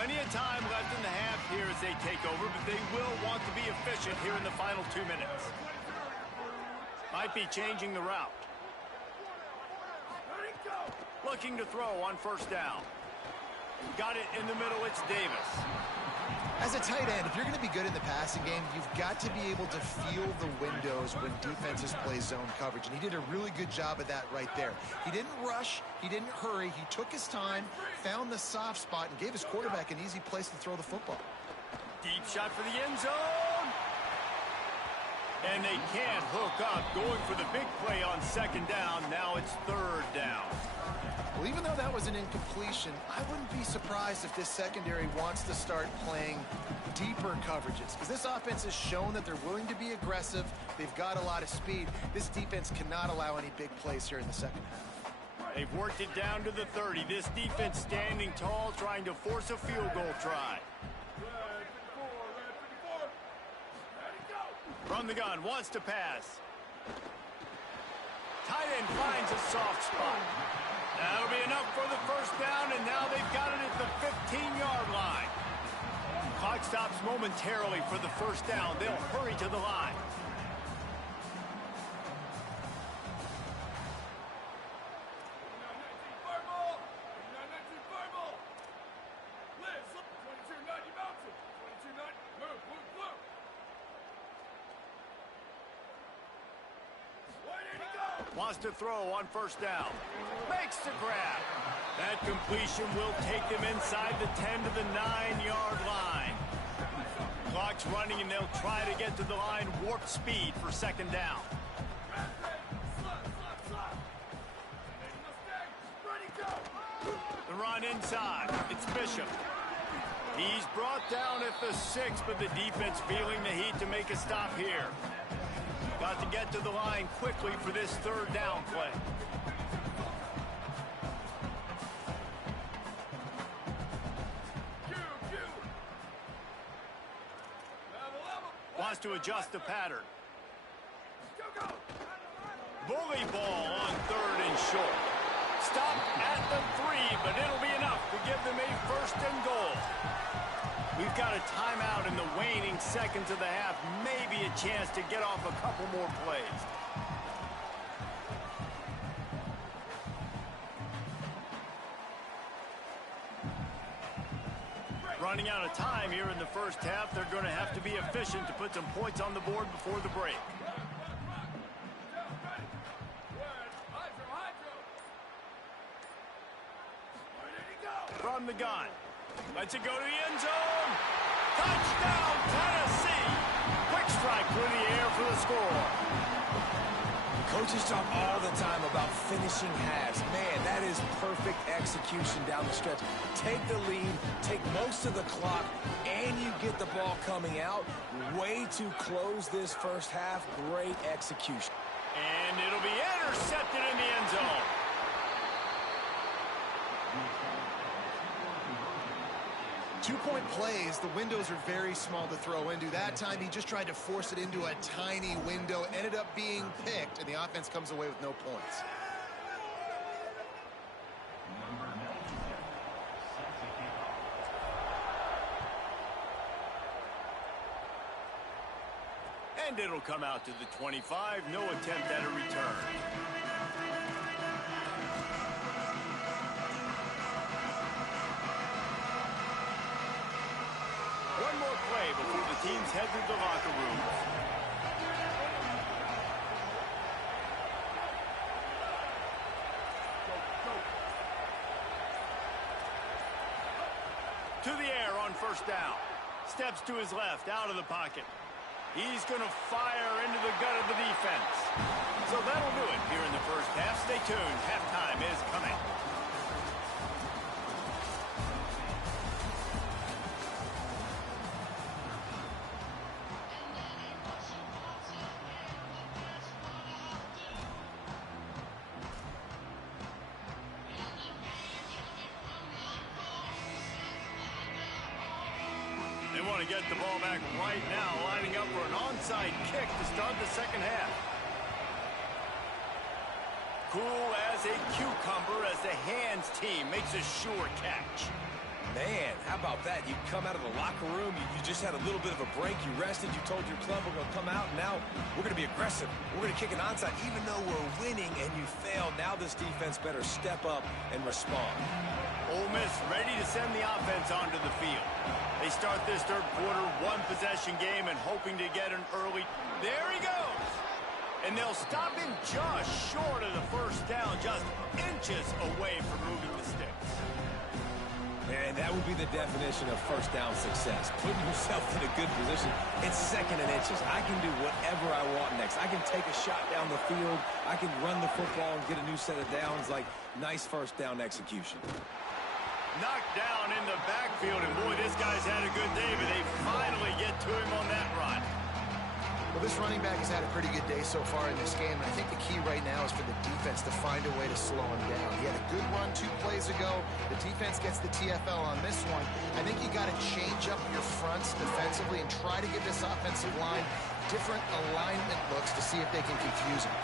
Plenty of time left in the half here as they take over, but they will want to be efficient here in the final 2 minutes. Might be changing the route. Looking to throw on first down. Got it in the middle. It's Davis. As a tight end, if you're going to be good in the passing game, you've got to be able to feel the windows when defenses play zone coverage. And he did a really good job of that right there. He didn't rush. He didn't hurry. He took his time, found the soft spot, and gave his quarterback an easy place to throw the football. Deep shot for the end zone. And they can't hook up. Going for the big play on second down. Now it's third down. Well, even though that was an incompletion, I wouldn't be surprised if this secondary wants to start playing deeper coverages, because this offense has shown that they're willing to be aggressive. They've got a lot of speed. This defense cannot allow any big plays here in the second half. They've worked it down to the 30. This defense standing tall, trying to force a field goal try. From the gun, wants to pass. Tight end finds a soft spot. That'll be enough for the first down, and now they've got it at the 15-yard line. Clock stops momentarily for the first down. They'll hurry to the line. Wants to throw on first down. Makes the grab. That completion will take them inside the 10 to the 9-yard line. Clock's running, and they'll try to get to the line warp speed for second down. The run inside. It's Bishop. He's brought down at the 6, but the defense feeling the heat to make a stop here. Got to get to the line quickly for this third down play. Wants to adjust the pattern. Bully ball on third and short. Stop at the 3, but it'll be enough to give them a first and goal. We've got a timeout in the waning seconds of the half. Maybe a chance to get off a couple more plays. Running out of time here in the first half. They're going to have to be efficient to put some points on the board before the break. From the gun. Lets it go to the end zone. Touchdown, Tennessee. Quick strike through the air for the score. Coaches talk all the time about finishing halves. Man, that is perfect execution down the stretch. Take the lead, take most of the clock, and you get the ball coming out. Way to close this first half. Great execution. And it'll be intercepted in the end zone. Two-point plays, the windows are very small to throw into. That time, he just tried to force it into a tiny window, ended up being picked, and the offense comes away with no points. And it'll come out to the 25. No attempt at a return. One more play before the teams head to the locker rooms. To the air on first down. Steps to his left, out of the pocket. He's going to fire into the gut of the defense. So that'll do it here in the first half. Stay tuned. Halftime is coming. They want to get the ball back right now, lining up for an onside kick to start the second half. Cool as as a cucumber as the hands team makes a sure catch. Man, how about that? You come out of the locker room, you just had a little bit of a break, you rested, you told your club we're going to come out, and now we're going to be aggressive. We're going to kick an onside, even though we're winning and you failed. Now this defense better step up and respond. Ole Miss ready to send the offense onto the field. They start this third quarter, one-possession game, and hoping to get an early. There he goes! And they'll stop him just short of the first down, just inches away from moving the sticks. And that would be the definition of first down success. Putting yourself in a good position. It's second and inches. I can do whatever I want next. I can take a shot down the field. I can run the football and get a new set of downs. Like, nice first down execution. Knocked down in the backfield, and boy, this guy's had a good day, but they finally get to him on that run. Well, this running back has had a pretty good day so far in this game, and I think the key right now is for the defense to find a way to slow him down. He had a good run 2 plays ago. The defense gets the TFL on this one. I think you got to change up your fronts defensively and try to give this offensive line different alignment looks to see if they can confuse him.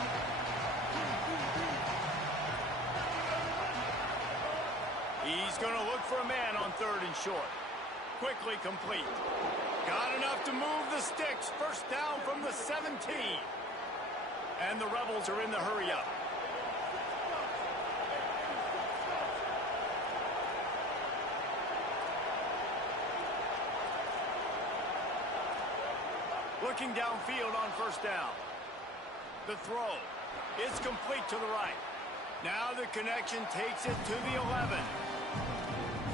He's going to look for a man on 3rd and short. Quickly complete. Got enough to move the sticks. First down from the 17. And the Rebels are in the hurry-up. Looking downfield on first down. The throw. It's complete to the right. Now the connection takes it to the 11.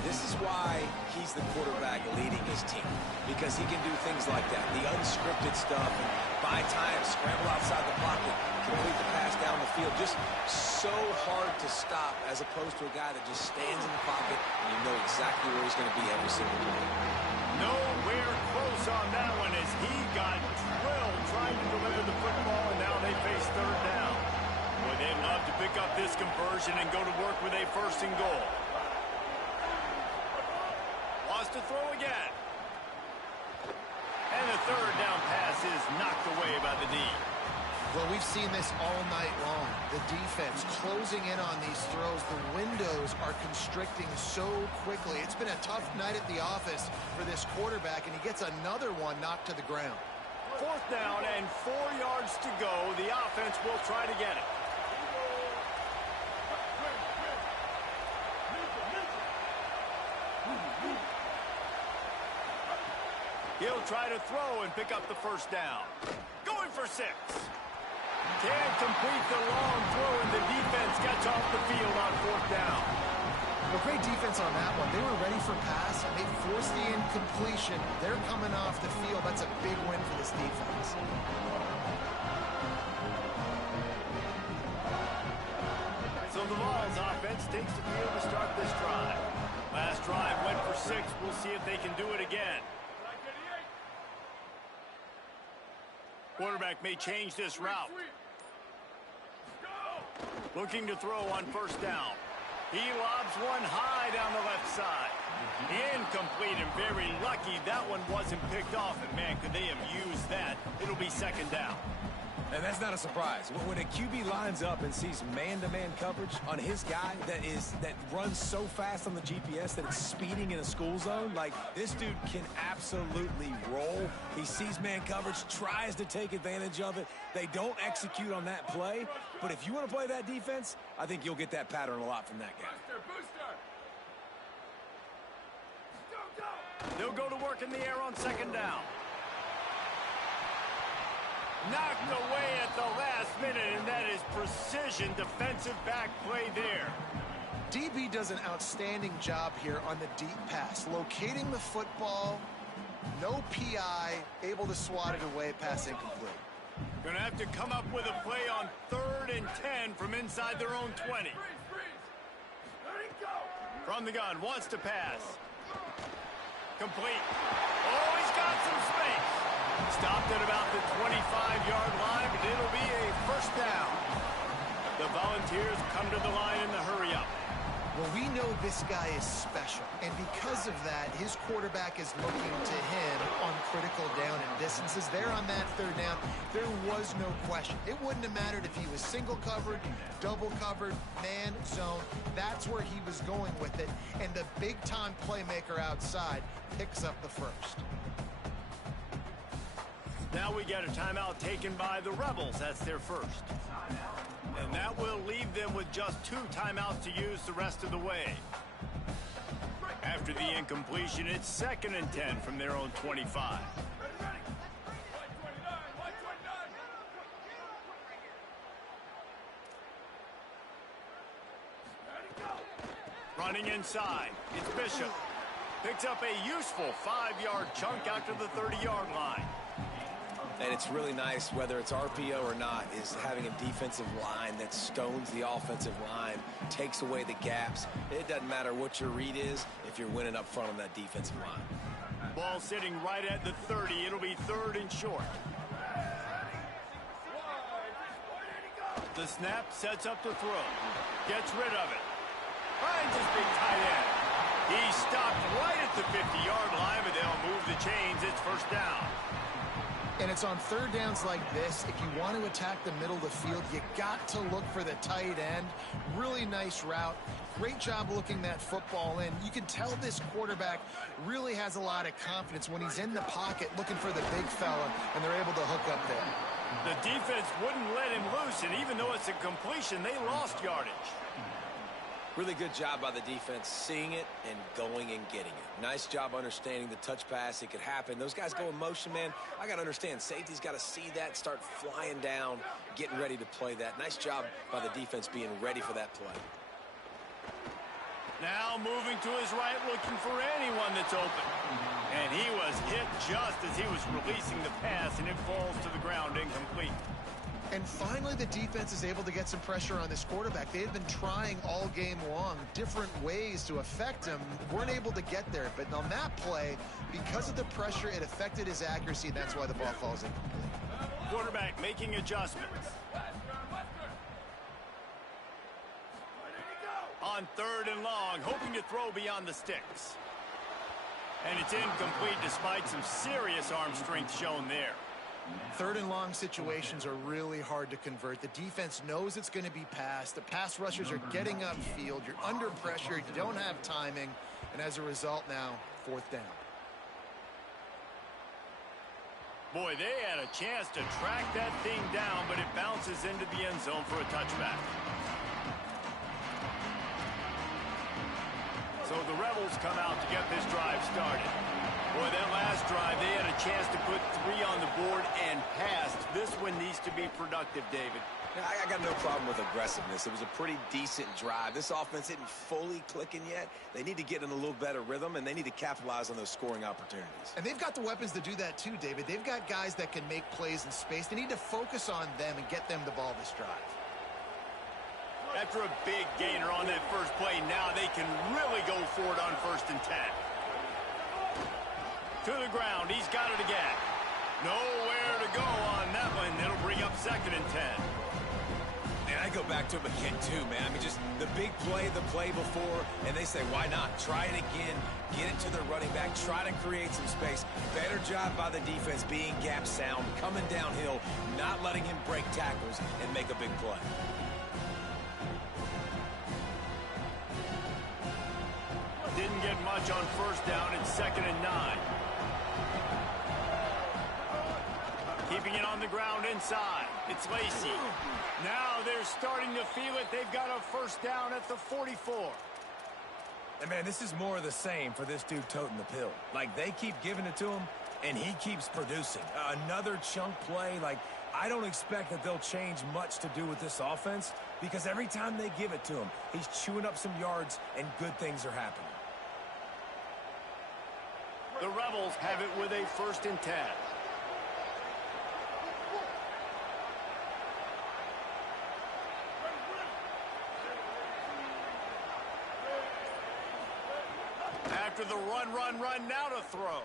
This is why he's the quarterback leading his team, because he can do things like that, the unscripted stuff, and buy time, scramble outside the pocket, complete the pass down the field. Just so hard to stop as opposed to a guy that just stands in the pocket and you know exactly where he's going to be every single play. Nowhere close on that one as he got drilled trying to deliver the football, and now they face 3rd down. Boy, they'd love to pick up this conversion and go to work with a 1st and goal. To throw again. And the 3rd down pass is knocked away by the D. Well, we've seen this all night long. The defense closing in on these throws. The windows are constricting so quickly. It's been a tough night at the office for this quarterback, and he gets another one knocked to the ground. 4th down and 4 yards to go. The offense will try to get it. He'll try to throw and pick up the first down. Going for 6. Can't complete the long throw, and the defense gets off the field on 4th down. Well, great defense on that one. They were ready for pass, and they forced the incompletion. They're coming off the field. That's a big win for this defense. So the Vols offense takes the field to start this drive. Last drive went for 6. We'll see if they can do it again. Quarterback may change this route. Looking to throw on first down. He lobs one high down the left side. Incomplete, and very lucky that one wasn't picked off. And man, could they have used that? It'll be 2nd down. And that's not a surprise. When a QB lines up and sees man-to-man coverage on his guy that runs so fast on the GPS that it's speeding in a school zone, like, this dude can absolutely roll. He sees man coverage, tries to take advantage of it. They don't execute on that play. But if you want to play that defense, I think you'll get that pattern a lot from that guy. They'll go to work in the air on 2nd down. Knocked away at the last minute, and that is precision defensive back play there. DB does an outstanding job here on the deep pass, locating the football, no PI, able to swat it away, pass incomplete. Going to have to come up with a play on 3rd and 10 from inside their own 20. From the gun, wants to pass. Complete. Oh, he's got some space. Stopped at about the 25-yard line, but it'll be a 1st down. The Volunteers come to the line in the hurry-up. Well, we know this guy is special, and because of that, his quarterback is looking to him on critical down and distances. There on that third down, there was no question. It wouldn't have mattered if he was single covered, double covered, man, zone. That's where he was going with it, and the big-time playmaker outside picks up the first. Now we get a timeout taken by the Rebels. That's their first. And that will leave them with just 2 timeouts to use the rest of the way. After the incompletion, it's 2nd and 10 from their own 25. Running inside, it's Bishop. Picks up a useful 5-yard chunk out to the 30-yard line. And it's really nice, whether it's RPO or not, is having a defensive line that stones the offensive line, takes away the gaps. It doesn't matter what your read is if you're winning up front on that defensive line. Ball sitting right at the 30. It'll be 3rd and short. The snap sets up the throw. Gets rid of it. Finds his big tight end. He stopped right at the 50-yard line, but they'll move the chains. It's first down. And it's on third downs like this, if you want to attack the middle of the field, you got to look for the tight end. Really nice route. Great job looking that football in. You can tell this quarterback really has a lot of confidence when he's in the pocket looking for the big fella, and they're able to hook up there. The defense wouldn't let him loose, and even though it's a completion, they lost yardage. Really good job by the defense seeing it and going and getting it. Nice job understanding the touch pass. It could happen. Those guys go in motion, man. I got to understand. Safety's got to see that, start flying down, getting ready to play that. Nice job by the defense being ready for that play. Now moving to his right, looking for anyone that's open. And he was hit just as he was releasing the pass, and it falls to the ground incomplete. And finally, the defense is able to get some pressure on this quarterback. They had been trying all game long different ways to affect him. Weren't able to get there. But on that play, because of the pressure, it affected his accuracy, and that's why the ball falls incomplete. Quarterback making adjustments. On 3rd and long, hoping to throw beyond the sticks. And it's incomplete despite some serious arm strength shown there. 3rd and long situations are really hard to convert. The defense knows it's going to be passed. The pass rushers are getting upfield. You're under pressure. You don't have timing. And as a result now, 4th down. Boy, they had a chance to track that thing down, but it bounces into the end zone for a touchback. So the Rebels come out to get this drive started. Boy, that last drive, they had a chance to put 3 on the board and passed. This one needs to be productive, David. Yeah, I got no problem with aggressiveness. It was a pretty decent drive. This offense isn't fully clicking yet. They need to get in a little better rhythm, and they need to capitalize on those scoring opportunities. And they've got the weapons to do that too, David. They've got guys that can make plays in space. They need to focus on them and get them the ball this drive. After a big gainer on that first play, now they can really go for it on 1st and 10. To the ground, he's got it again. Nowhere to go on that one. It'll bring up 2nd and 10. And I go back to him again, too, man. I mean, just the big play, the play before, and they say, why not? Try it again, get it to their running back, try to create some space. Better job by the defense being gap sound, coming downhill, not letting him break tackles and make a big play. Didn't get much on 1st down. It's 2nd and 9. Keeping it on the ground inside. It's Lacey. Now they're starting to feel it. They've got a 1st down at the 44. And, man, this is more of the same for this dude toting the pill. Like, they keep giving it to him, and he keeps producing. Another chunk play. Like, I don't expect that they'll change much to do with this offense because every time they give it to him, he's chewing up some yards, and good things are happening. The Rebels have it with a 1st and 10. After the run, now to throw.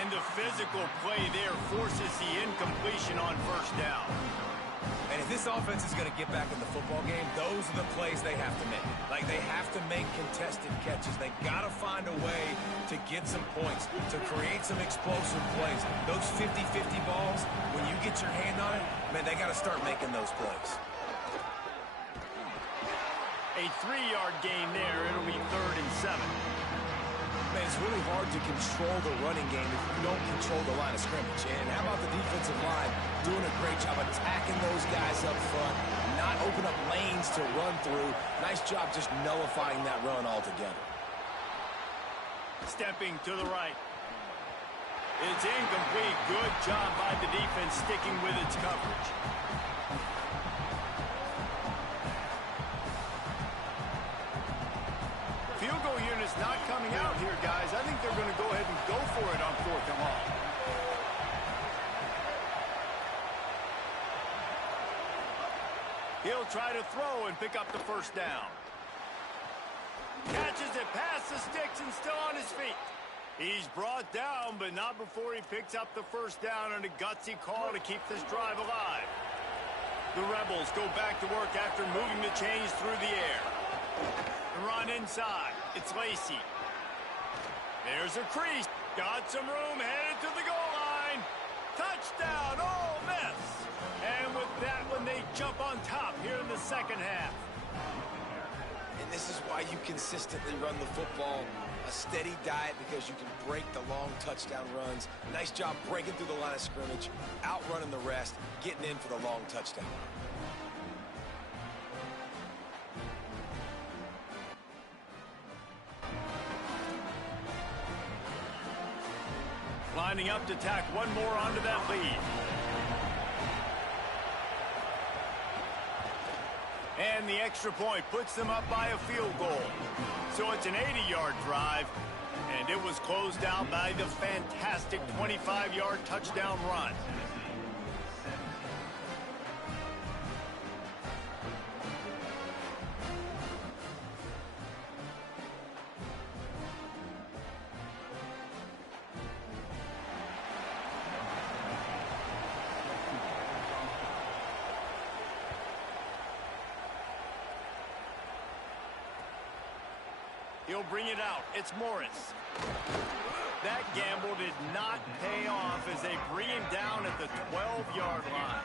And the physical play there forces the incompletion on 1st down. And if this offense is going to get back in the football game, those are the plays they have to make. Like, they have to make contested catches. They got to find a way to get some points, to create some explosive plays. Those 50-50 balls, when you get your hand on it, man, they got to start making those plays. A 3-yard gain there. It'll be 3rd and 7. Man, it's really hard to control the running game if you don't control the line of scrimmage. And how about the defensive line doing a great job attacking those guys up front, not open up lanes to run through. Nice job just nullifying that run altogether. Stepping to the right. It's incomplete. Good job by the defense sticking with its coverage. Field goal unit's not coming out here, guys. I think they're going to go ahead and go for it on 4th and long. He'll try to throw and pick up the first down. Catches it past the sticks and still on his feet. He's brought down, but not before he picks up the first down on a gutsy call to keep this drive alive. The Rebels go back to work after moving the chains through the air. The run inside. It's Lacey. There's a crease. Got some room, headed to the goal line. Touchdown, Ole Miss. And with that one, they jump on top here in the second half. And this is why you consistently run the football. A steady diet because you can break the long touchdown runs. Nice job breaking through the line of scrimmage, outrunning the rest, getting in for the long touchdown. Lining up to tack one more onto that lead. And the extra point puts them up by a field goal. So it's an 80-yard drive, and it was closed out by the fantastic 25-yard touchdown run. He'll bring it out. It's Morris. That gamble did not pay off as they bring him down at the 12-yard line.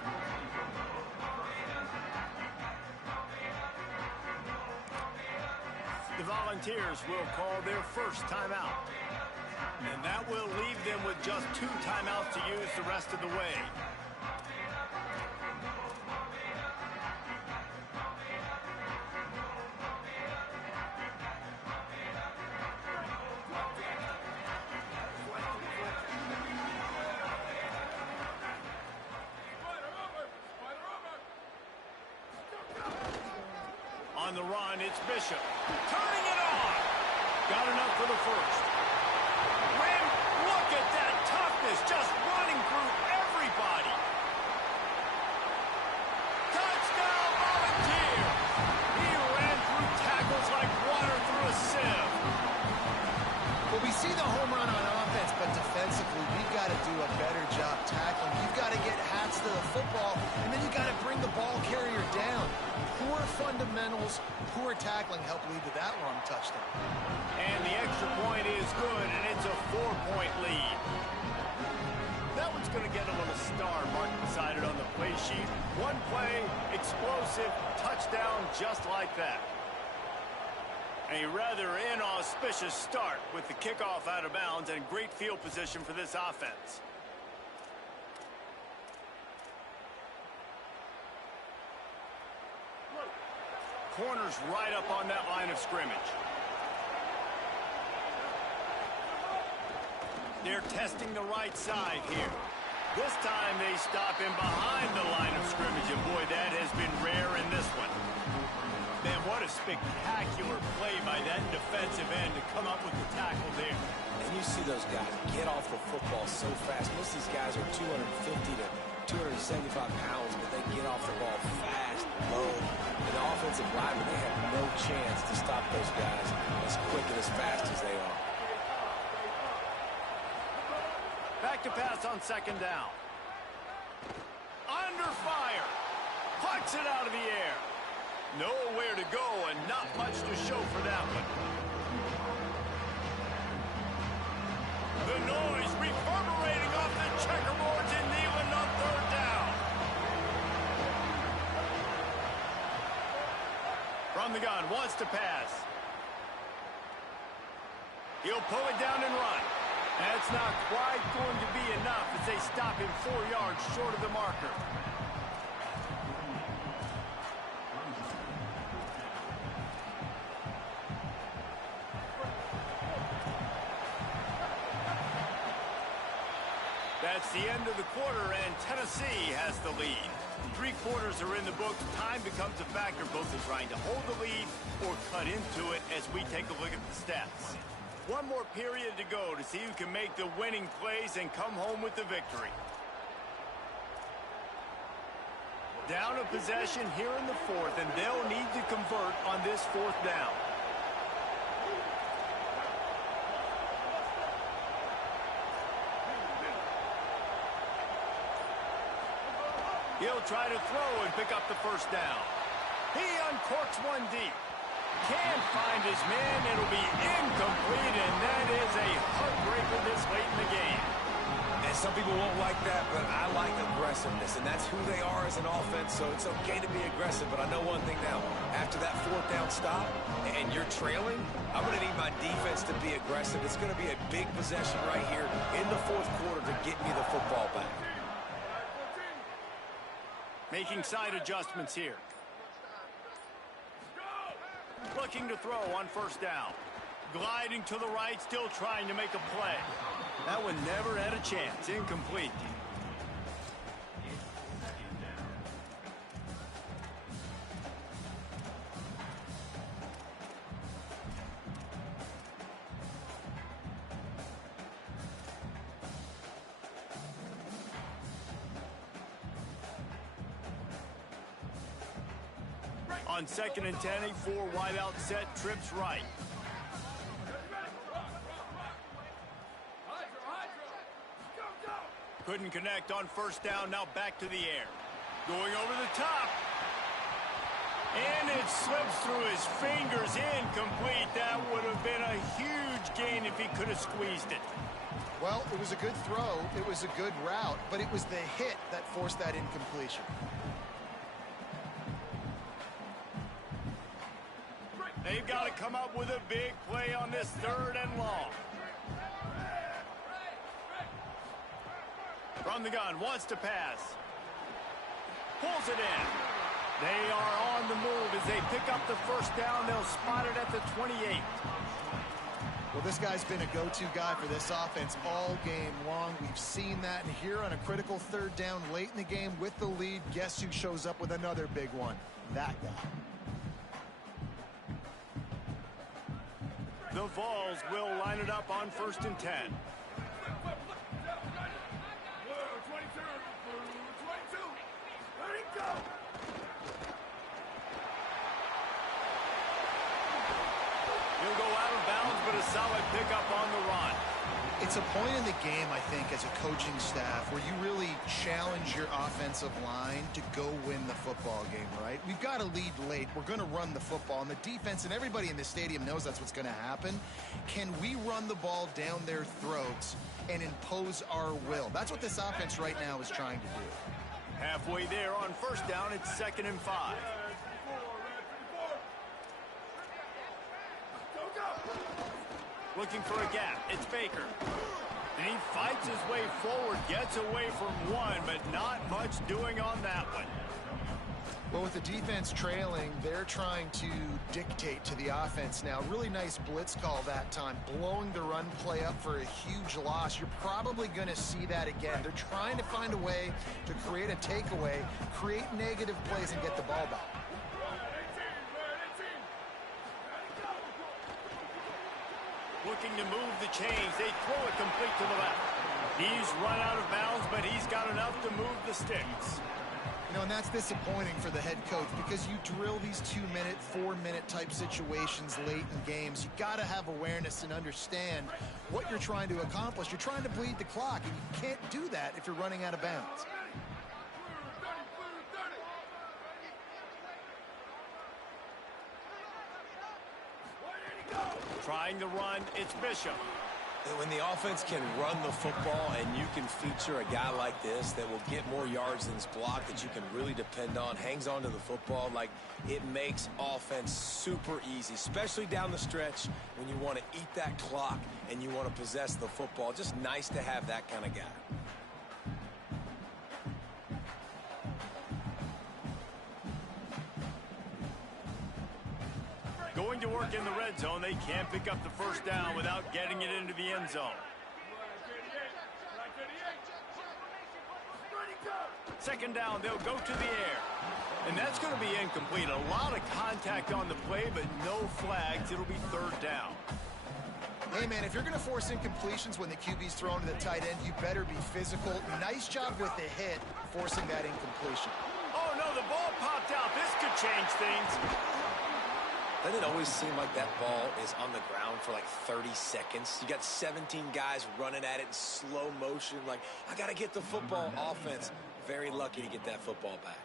The Volunteers will call their first timeout. And that will leave them with just 2 timeouts to use the rest of the way. On the run, it's Bishop. Turning it on. Got enough for the first. Rim, look at that toughness, just running through everybody. Touchdown, Volunteer. He ran through tackles like water through a sieve. Well, we see the home run on offense, but defensively, we've got to do a better job tackling. You've got to get hats to the football, and then you got to bring the ball carrier down. Poor fundamentals, poor tackling helped lead to that long touchdown. And the extra point is good, and it's a 4-point lead. That one's going to get a little star marked beside it on the play sheet. One play, explosive, touchdown just like that. A rather inauspicious start with the kickoff out of bounds and great field position for this offense. Corners right up on that line of scrimmage. They're testing the right side here. This time they stop him behind the line of scrimmage, and boy, that has been rare in this one. Man, what a spectacular play by that defensive end to come up with the tackle there. And you see those guys get off the football so fast. Most of these guys are 250 to 275 pounds, but they get off the ball fast, low. And the offensive linemen, they have no chance to stop those guys as quick and as fast as they are. Back to pass on second down. Under fire. Puts it out of the air. Nowhere to go and not much to show for that one. The noise reverberating off the checkerboards in Neyland on third down. From the gun, wants to pass. He'll pull it down and run. That's not quite going to be enough as they stop him 4 yards short of the marker. That's the end of the quarter, and Tennessee has the lead. 3 quarters are in the books. Time becomes a factor, both in trying to hold the lead or cut into it as we take a look at the stats. 1 more period to go to see who can make the winning plays and come home with the victory. Down a possession here in the 4th, and they'll need to convert on this 4th down. He'll try to throw and pick up the 1st down. He uncorks one deep. Can't find his man. It'll be incomplete, and that is a heartbreaker this late in the game. And some people won't like that, but I like aggressiveness, and that's who they are as an offense, so it's okay to be aggressive. But I know one thing now. After that 4th down stop and you're trailing, I'm going to need my defense to be aggressive. It's going to be a big possession right here in the 4th quarter to get me the football back. Making side adjustments here. Looking to throw on 1st down. Gliding to the right, still trying to make a play. That one never had a chance. Incomplete. On 2nd and 10, a 4 wide out set, trips right. Couldn't connect on 1st down, now back to the air. Going over the top. And it slips through his fingers, incomplete. That would have been a huge gain if he could have squeezed it. Well, it was a good throw, it was a good route, but it was the hit that forced that incompletion. They've got to come up with a big play on this 3rd and long. From the gun, wants to pass. Pulls it in. They are on the move as they pick up the 1st down. They'll spot it at the 28. Well, this guy's been a go-to guy for this offense all game long. We've seen that, and here on a critical 3rd down late in the game with the lead, guess who shows up with another big one? That guy. The Vols will line it up on 1st and 10. He'll go out of bounds, but a solid pickup on the run. It's a point in the game, I think, as a coaching staff where you really challenge your offensive line to go win the football game, right? We've got to lead late. We're going to run the football, and the defense and everybody in the stadium knows that's what's going to happen. Can we run the ball down their throats and impose our will? That's what this offense right now is trying to do. Halfway there on 1st down, it's 2nd and 5. Looking for a gap. It's Baker. And he fights his way forward, gets away from one, but not much doing on that one. Well, with the defense trailing, they're trying to dictate to the offense now. Really nice blitz call that time, blowing the run play up for a huge loss. You're probably going to see that again. They're trying to find a way to create a takeaway, create negative plays, and get the ball back. Looking to move the chains. They throw it complete to the left. He's run out of bounds, but he's got enough to move the sticks. You know, and that's disappointing for the head coach because you drill these 2-minute, 4-minute type situations late in games. You got to have awareness and understand what you're trying to accomplish. You're trying to bleed the clock, and you can't do that if you're running out of bounds. Trying to run, it's Bishop. When the offense can run the football and you can feature a guy like this that will get more yards than his block, that you can really depend on, hangs on to the football, like, it makes offense super easy, especially down the stretch when you want to eat that clock and you want to possess the football. Just nice to have that kind of guy. Going to work in the red zone, they can't pick up the first down without getting it into the end zone. Second down, they'll go to the air. And that's going to be incomplete. A lot of contact on the play, but no flags. It'll be third down. Hey, man, if you're going to force incompletions when the QB's thrown to the tight end, you better be physical. Nice job with the hit, forcing that incompletion. Oh, no, the ball popped out. This could change things. Doesn't it always seem like that ball is on the ground for like 30 seconds? You got 17 guys running at it in slow motion. Like, I got to get the football. Offense, very lucky to get that football back.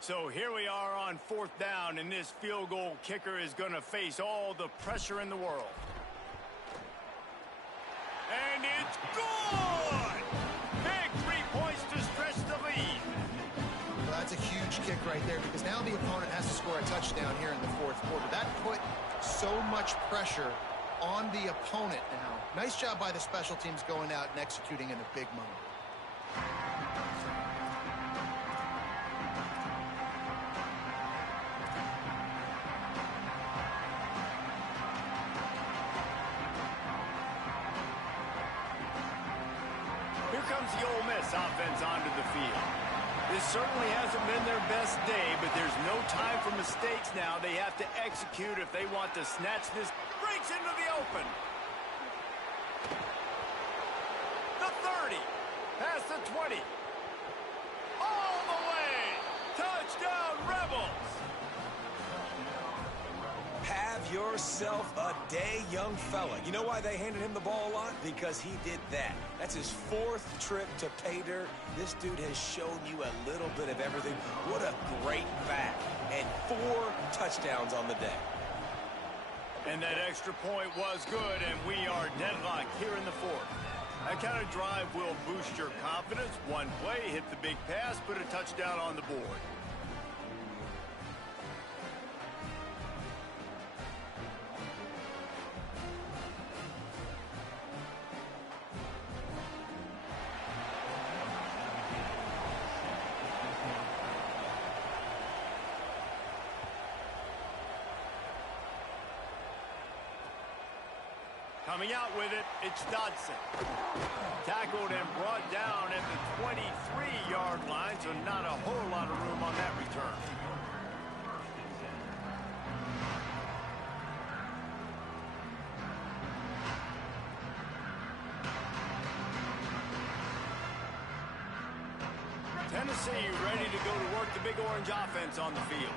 So here we are on fourth down, and this field goal kicker is going to face all the pressure in the world. And it's good! Big 3 points to stretch the lead. Well, that's a huge kick right there, because now the opponent has to score a touchdown here in the fourth quarter. That put so much pressure on the opponent now. Nice job by the special teams going out and executing in a big moment. Here comes the Ole Miss offense onto the field. This certainly hasn't been their best day, but there's no time for mistakes now. They have to execute if they want to snatch this. Breaks into the open. The 30. Past the 20. All the way. Touchdown, Rebels. Have yourself a day, young fella. You know why they handed him the ball a lot? Because he did that. That's his fourth trip to pay dirt. This dude has shown you a little bit of everything. What a great back. And 4 touchdowns on the day. And that extra point was good, and we are deadlocked here in the fourth. That kind of drive will boost your confidence. One play, hit the big pass, put a touchdown on the board. Coming out with it, it's Dodson. Tackled and brought down at the 23-yard line, so not a whole lot of room on that return. Tennessee ready to go to work the Big Orange offense on the field.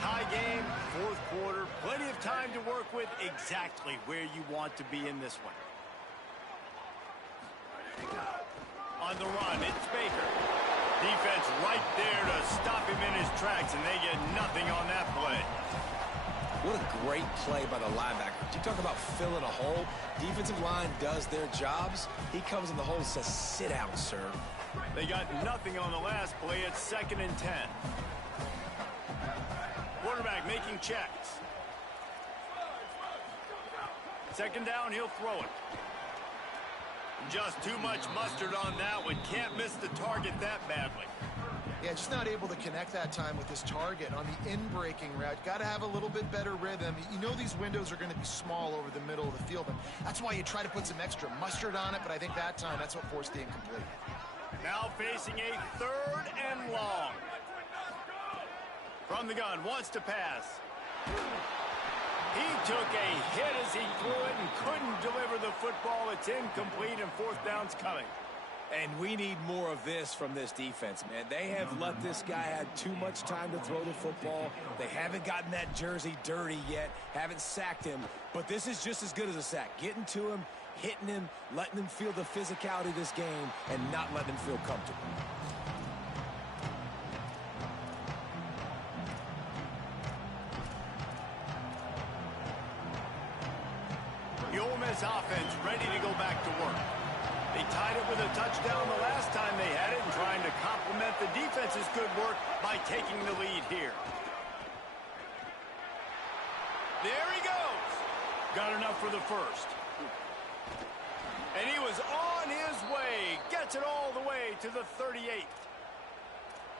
Tie game, fourth quarter, plenty of time to work with, exactly where you want to be in this one. On the run, it's Baker. Defense right there to stop him in his tracks, and they get nothing on that play. What a great play by the linebacker. You talk about filling a hole. Defensive line does their jobs. He comes in the hole and says, sit down, sir. They got nothing on the last play. It's 2nd and 10. Quarterback making checks. Second down, he'll throw it. Just too much mustard on that one. Can't miss the target that badly. Yeah, just not able to connect that time with his target on the in-breaking route. Got to have a little bit better rhythm. You know these windows are going to be small over the middle of the field, and that's why you try to put some extra mustard on it, but I think that time that's what forced the incomplete. Now facing a 3rd and long. From the gun, wants to pass. He took a hit as he threw it and couldn't deliver the football. It's incomplete, and 4th down's coming. And we need more of this from this defense, man. They have let this guy have too much time to throw the football. They haven't gotten that jersey dirty yet, haven't sacked him. But this is just as good as a sack. Getting to him, hitting him, letting him feel the physicality of this game, and not letting him feel comfortable. The Ole Miss offense ready to go back to work. They tied it with a touchdown the last time they had it and trying to complement the defense's good work by taking the lead here. There he goes. Got enough for the first. And he was on his way. Gets it all the way to the 38.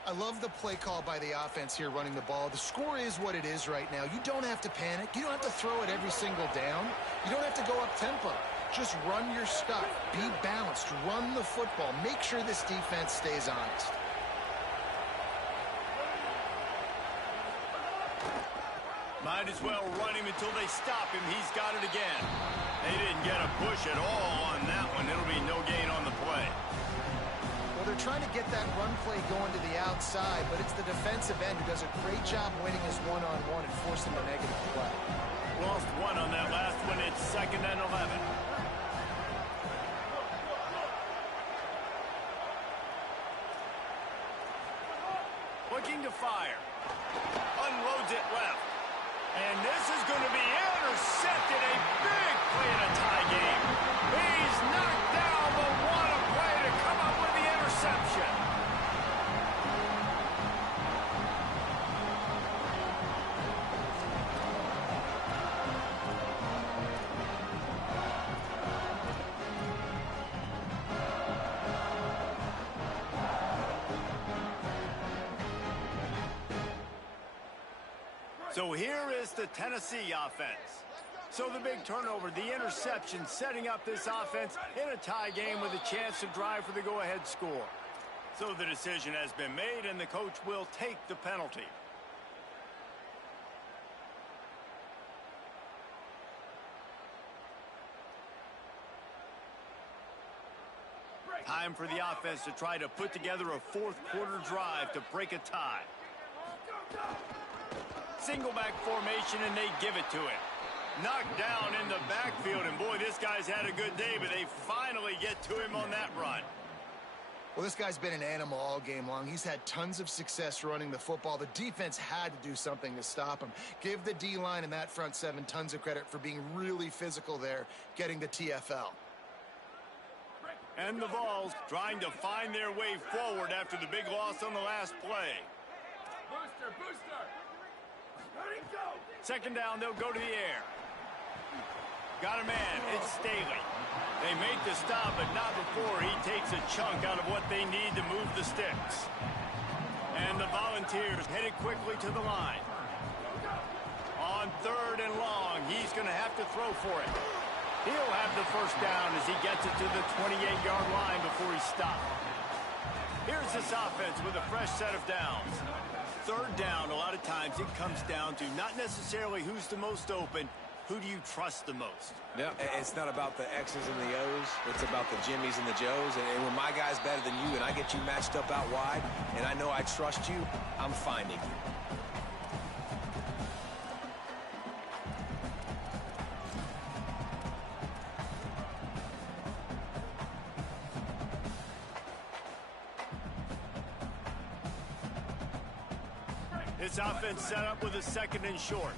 I love the play call by the offense here running the ball. The score is what it is right now. You don't have to panic. You don't have to throw it every single down. You don't have to go up tempo. Just run your stuff. Be balanced. Run the football. Make sure this defense stays honest. Might as well run him until they stop him. He's got it again. They didn't get a push at all on that one. It'll be no gain on the play. Well, they're trying to get that run play going to the outside, but it's the defensive end who does a great job winning his one-on-one and forcing the negative play. Lost one on that last one. It's 2nd and 11. Looking to fire. Unloads it left. And this is going to be intercepted. A big play in a tie game. He's knocked down, but what a play to come up with the interception. So here is the Tennessee offense. So the big turnover, the interception, setting up this offense in a tie game with a chance to drive for the go-ahead score. So the decision has been made, and the coach will take the penalty. Time for the offense to try to put together a fourth-quarter drive to break a tie. Single back formation, and they give it to him. Knocked down in the backfield, and boy, this guy's had a good day, but they finally get to him on that run. Well, this guy's been an animal all game long. He's had tons of success running the football. The defense had to do something to stop him. Give the D-line and that front seven tons of credit for being really physical there, getting the TFL. And the Vols trying to find their way forward after the big loss on the last play. Booster, booster. Ready, go. 2nd down, they'll go to the air. Got a man, it's Staley. They make the stop, but not before he takes a chunk out of what they need to move the sticks. And the Volunteers headed quickly to the line. On 3rd and long, he's going to have to throw for it. He'll have the first down as he gets it to the 28-yard line before he stopped. Here's this offense with a fresh set of downs. 3rd down, a lot of times it comes down to not necessarily who's the most open, who do you trust the most? Yeah, it's not about the X's and the O's. It's about the Jimmies and the Joes. And when my guy's better than you and I get you matched up out wide and I know I trust you, I'm finding you. This offense set up with a 2nd and short.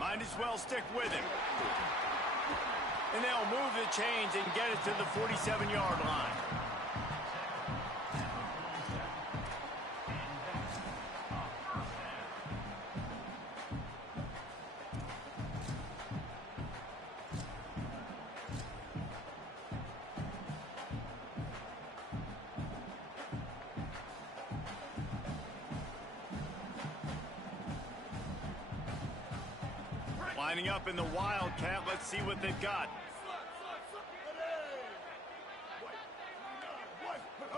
Might as well stick with him. And they'll move the chains and get it to the 47-yard line. Lining up in the Wildcat. Let's see what they've got.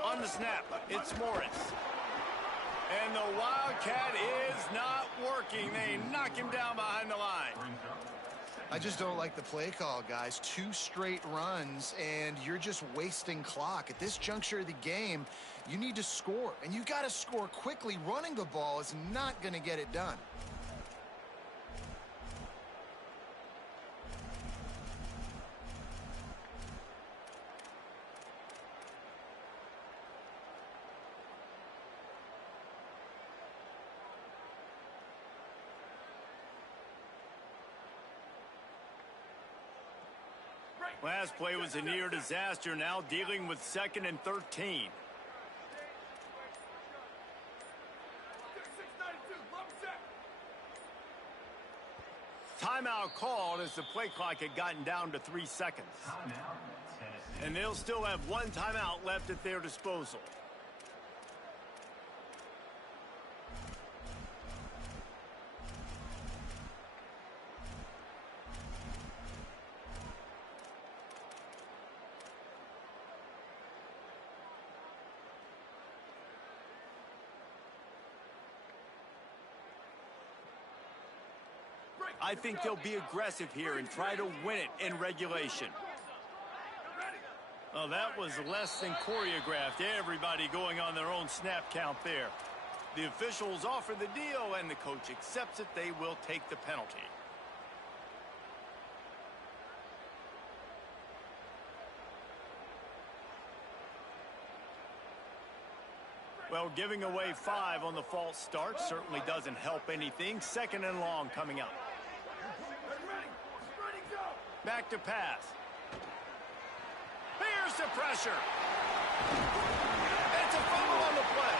On the snap, it's Morris. And the Wildcat is not working. They knock him down behind the line. I just don't like the play call, guys. 2 straight runs, and you're just wasting clock. At this juncture of the game, you need to score, and you got to score quickly. Running the ball is not going to get it done. Last play was a near disaster, now dealing with 2nd and 13. Timeout called as the play clock had gotten down to 3 seconds. And they'll still have 1 timeout left at their disposal. I think they'll be aggressive here and try to win it in regulation. Oh, that was less than choreographed. Everybody going on their own snap count there. The officials offer the deal, and the coach accepts it. They will take the penalty. Well, giving away 5 on the false start certainly doesn't help anything. 2nd and long coming up. Back to pass. Here's the pressure. It's a fumble on the play.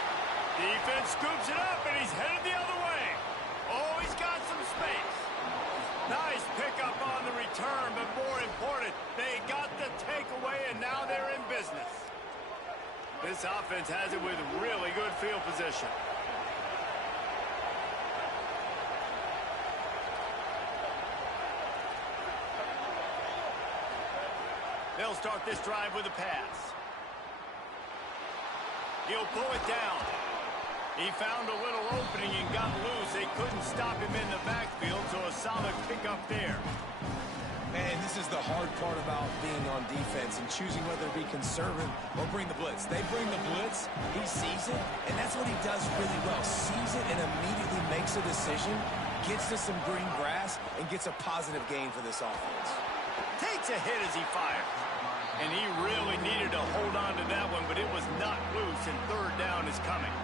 Defense scoops it up, and he's headed the other way. Oh, he's got some space. Nice pickup on the return, but more important, they got the takeaway, and now they're in business. This offense has it with really good field position. They'll start this drive with a pass. He'll pull it down. He found a little opening and got loose. They couldn't stop him in the backfield, so a solid pickup there. Man, this is the hard part about being on defense and choosing whether to be conservative or bring the blitz. They bring the blitz, he sees it, and that's what he does really well. Sees it and immediately makes a decision, gets to some green grass, and gets a positive gain for this offense. Takes a hit as he fires. And he really needed to hold on to that one, but it was not loose, and 3rd down is coming.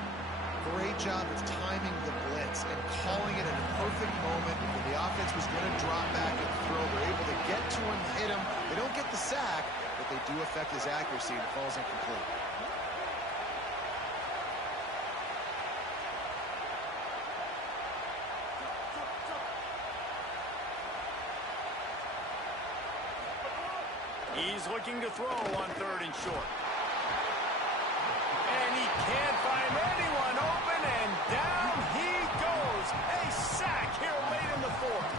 Great job of timing the blitz and calling it at a perfect moment when the offense was going to drop back and throw. They're able to get to him, hit him. They don't get the sack, but they do affect his accuracy, and it falls incomplete. He's looking to throw on 3rd and short. And he can't find anyone open, and down he goes. A sack here late in the 4th.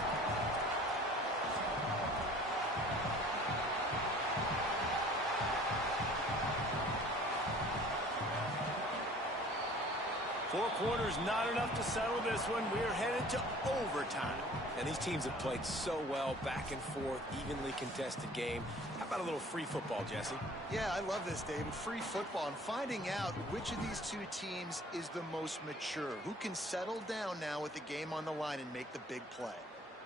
Four quarters not enough to settle this one. We're headed to overtime. And these teams have played so well, back and forth, evenly contested game. How about a little free football, Jesse? Yeah, I love this, David. Free football and finding out which of these 2 teams is the most mature. Who can settle down now with the game on the line and make the big play?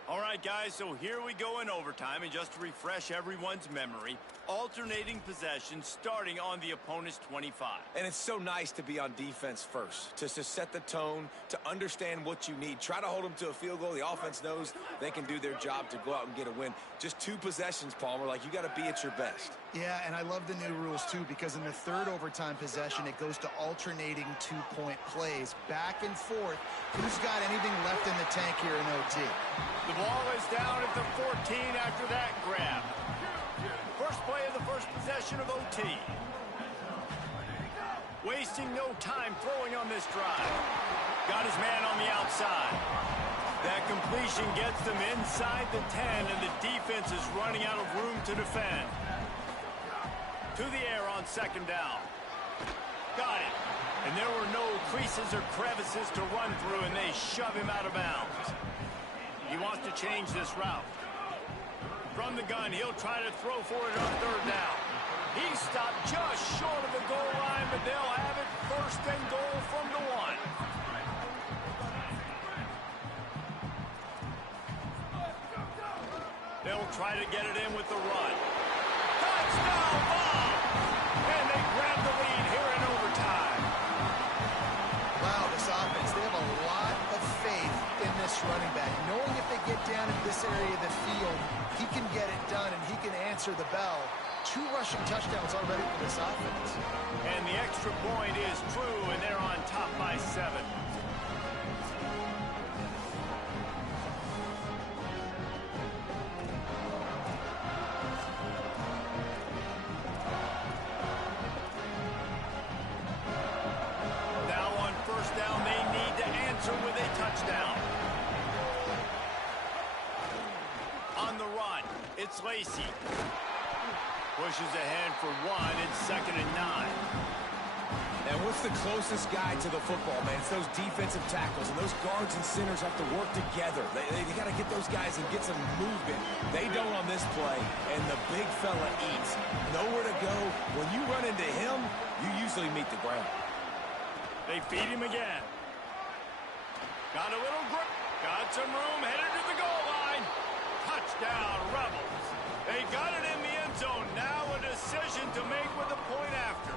All right, guys, so here we go in overtime, and just to refresh everyone's memory, alternating possession starting on the opponent's 25. And it's so nice to be on defense first, to set the tone, to understand what you need. Try to hold them to a field goal. The offense knows they can do their job to go out and get a win. Just 2 possessions, Palmer, like you got to be at your best. Yeah, and I love the new rules, too, because in the 3rd overtime possession, it goes to alternating 2-point plays, back and forth. Who's got anything left in the tank here in OT? The ball is down at the 14 after that grab. First play of the first possession of OT. Wasting no time throwing on this drive. Got his man on the outside. That completion gets them inside the 10, and the defense is running out of room to defend. To the air on 2nd down. Got it. And there were no creases or crevices to run through, and they shove him out of bounds. He wants to change this route. From the gun, he'll try to throw for it on 3rd down. He stopped just short of the goal line, but they'll have it 1st and goal from the 1. They'll try to get it in with the run. Touchdown ball! And they grab the lead here in overtime. Wow, this offense, they have a lot of faith in this this running back, knowing if they get down in this area of the field, he can get it done and he can answer the bell. 2 rushing touchdowns already for this offense. And the extra point is true, and they're on top by 7. Now on first down, they need to answer with a touchdown. On the run, it's Lacey. Pushes ahead for 1. It's 2nd and 9. And what's the closest guy to the football, man? It's those defensive tackles, and those guards and centers have to work together. They got to get those guys and get some movement. They don't on this play, and the big fella eats. Nowhere to go. When you run into him, you usually meet the ground. They feed him again. Got a little grip. Got some room. Headed to the goal line. Touchdown, Rebels. They got it in the end zone. Now a decision to make with a point after.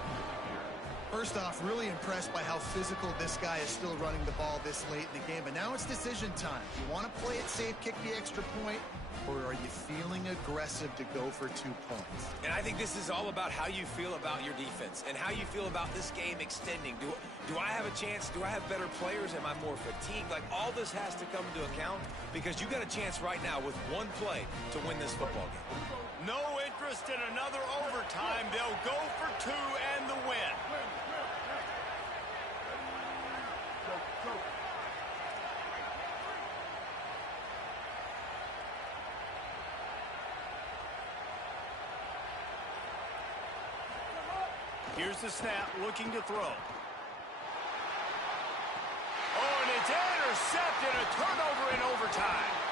First off, really impressed by how physical this guy is still running the ball this late in the game. But now it's decision time. You want to play it safe, kick the extra point, or are you feeling aggressive to go for 2 points? And I think this is all about how you feel about your defense and how you feel about this game extending. Do I have a chance? Do I have better players? Am I more fatigued? Like, all this has to come into account because you got a chance right now with 1 play to win this football game. No interest in another overtime. They'll go for 2 and the win. Here's the snap, looking to throw. Oh, and it's intercepted, a turnover in overtime.